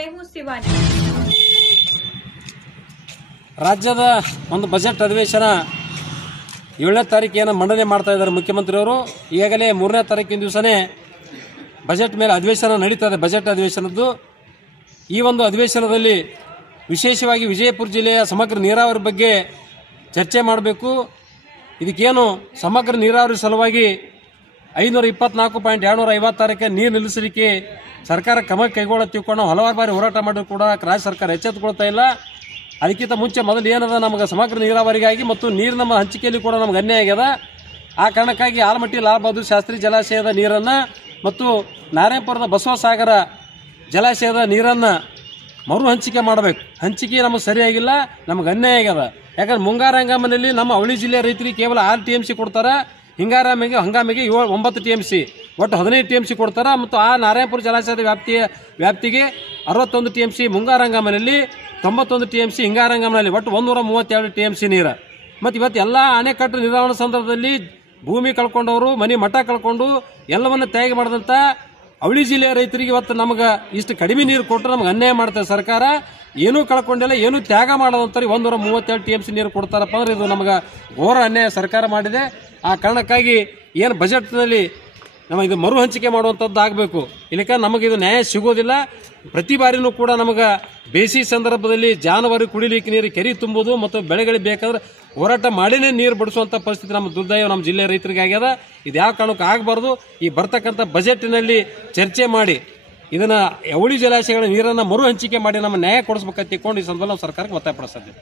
मैं हूँ शिवानी। ರಾಜ್ಯದ ಒಂದು ಬಜೆಟ್ ಅಧಿವೇಶನ 7ನೇ ತಾರೀಕಿನ ಮಂಡನೆ ಮಾಡ್ತಾ ಇದ್ದಾರೆ ಮುಖ್ಯಮಂತ್ರಿಯವರು. ಈಗಾಗಲೇ 3ನೇ ತಾರೀಕಿನ ದಿವಸನೇ ಬಜೆಟ್ ಮೇಲೆ ಅಧಿವೇಶನ ನಡೀತಾ ಇದೆ. ಬಜೆಟ್ ಅಧಿವೇಶನದ್ದು ಈ ಒಂದು ಅಧಿವೇಶನದಲ್ಲಿ ವಿಶೇಷವಾಗಿ ವಿಜಯಪುರ ಜಿಲ್ಲೆಯ ಸಮಗ್ರ ನೀರಾವರಿ ಬಗ್ಗೆ ಚರ್ಚೆ ಮಾಡಬೇಕು. ಇದಕ್ಕೇನು ಸಮಗ್ರ ನೀರಾವರಿ ಸಲುವಾಗಿ 524.256 ನೀರು ನಿಲ್ಲಿಸಲಿಕ್ಕೆ ಸರ್ಕಾರ ಕ್ರಮ ಕೈಗೊಳ್ಳ ತಿಳ್ಕೊಂಡು ಹಲವಾರು ಬಾರಿ ಹೋರಾಟ ಮಾಡಿದ್ರು ಕೂಡ ರಾಜ್ಯ ಸರ್ಕಾರ ಎಚ್ಚೆತ್ತುಕೊಳ್ತಾ ಇಲ್ಲ. ಅದಕ್ಕಿಂತ ಮುಂಚೆ ಮೊದಲು ಏನದ ನಮಗೆ ಸಮಗ್ರ ನೀರಾವರಿಗಾಗಿ ಮತ್ತು ನೀರು ನಮ್ಮ ಹಂಚಿಕೆಯಲ್ಲಿ ಕೂಡ ನಮ್ಗೆ ಅನ್ಯಾಯ ಆಗ್ಯದ. ಆ ಕಾರಣಕ್ಕಾಗಿ ಆಲಮಟ್ಟಿ ಲಾಲ್ ಬಹದ್ದೂರ್ ಶಾಸ್ತ್ರಿ ಜಲಾಶಯದ ನೀರನ್ನು ಮತ್ತು ನಾರಾಯಣಪುರದ ಬಸವಸಾಗರ ಜಲಾಶಯದ ನೀರನ್ನು ಮರು ಹಂಚಿಕೆ ಮಾಡಬೇಕು. ಹಂಚಿಕೆ ನಮಗೆ ಸರಿಯಾಗಿಲ್ಲ, ನಮಗೆ ಅನ್ಯಾಯ ಆಗ್ಯದ. ಯಾಕಂದ್ರೆ ಮುಂಗಾರು ಹಂಗಾಮಿನಲ್ಲಿ ನಮ್ಮ ಅವಳಿ ಜಿಲ್ಲೆಯ ರೈತರಿಗೆ ಕೇವಲ 6 TMC ಕೊಡ್ತಾರೆ, ಹಂಗಾಮಿಗೆ 9 TMC, ಒಟ್ಟು 15 TMC ಕೊಡ್ತಾರೆ. ಮತ್ತು ಆ ನಾರಾಯಣಪುರ ಜಲಾಶಯದ ವ್ಯಾಪ್ತಿಗೆ 61 TMC ಮುಂಗಾರು ಹಂಗಾಮಿನಲ್ಲಿ, 91 TMC ಹಿಂಗಾರು ಹಂಗಾಮಿನಲ್ಲಿ, ಒಟ್ಟು 132 TMC ನೀರು. ಮತ್ತು ಇವತ್ತು ಎಲ್ಲ ಅಣೆಕಟ್ಟು ನಿರ್ವಹಣಾ ಸಂದರ್ಭದಲ್ಲಿ ಭೂಮಿ ಕಳ್ಕೊಂಡವರು, ಮನೆ ಮಠ ಕಳ್ಕೊಂಡು ಎಲ್ಲವನ್ನ ತ್ಯಾಗ ಮಾಡಿದಂಥ ಅವಳಿ ಜಿಲ್ಲೆಯ ರೈತರಿಗೆ ಇವತ್ತು ನಮಗೆ ಇಷ್ಟು ಕಡಿಮೆ ನೀರು ಕೊಟ್ಟರೆ ನಮ್ಗೆ ಅನ್ಯಾಯ ಮಾಡ್ತಾರೆ ಸರ್ಕಾರ. ಏನೂ ಕಳ್ಕೊಂಡಿಲ್ಲ, ಏನೂ ತ್ಯಾಗ ಮಾಡೋದಂತಾರೆ 132 TMC ನೀರು ಕೊಡ್ತಾರಪ್ಪ ಅಂದ್ರೆ ಇದು ನಮಗೆ ಘೋರ ಅನ್ಯಾಯ ಸರ್ಕಾರ ಮಾಡಿದೆ. ಆ ಕಾರಣಕ್ಕಾಗಿ ಏನು ಬಜೆಟ್ನಲ್ಲಿ ನಮಗೆ ಇದು ಮರು ಹಂಚಿಕೆ ಮಾಡುವಂಥದ್ದು ಆಗಬೇಕು. ಇಲ್ಲಕ ನಮಗೆ ಇದು ನ್ಯಾಯ ಸಿಗೋದಿಲ್ಲ. ಪ್ರತಿ ಬಾರಿನೂ ಕೂಡ ನಮಗೆ ಬೇಸಿಗೆ ಸಂದರ್ಭದಲ್ಲಿ ಜಾನುವಾರು ಕುಡಿಲಿಕ್ಕೆ ನೀರು ಕೆರೆ ತುಂಬುವುದು ಮತ್ತು ಬೆಳೆಗಳಿಗೆ ಬೇಕಾದ್ರೆ ಹೋರಾಟ ಮಾಡಿನೇ ನೀರು ಬಡಿಸುವಂಥ ಪರಿಸ್ಥಿತಿ ನಮ್ಮ ದುರ್ದೈವ ನಮ್ಮ ಜಿಲ್ಲೆಯ ರೈತರಿಗೆ ಆಗ್ಯದ. ಇದು ಯಾವ ಕಾರಣಕ್ಕೂ ಆಗಬಾರ್ದು. ಈ ಬರ್ತಕ್ಕಂಥ ಬಜೆಟ್ನಲ್ಲಿ ಚರ್ಚೆ ಮಾಡಿ ಇದನ್ನು ಅವಳಿ ಜಲಾಶಯಗಳ ನೀರನ್ನು ಮರು ಹಂಚಿಕೆ ಮಾಡಿ ನಮ್ಮ ನ್ಯಾಯ ಕೊಡಿಸ್ಬೇಕಂತ ತಿಳ್ಕೊಂಡು ಈ ಸಂದರ್ಭದಲ್ಲಿ ನಾವು ಸರ್ಕಾರಕ್ಕೆ ಒತ್ತಾಯಪಡಿಸ್ತಾ ಇದ್ದೀವಿ.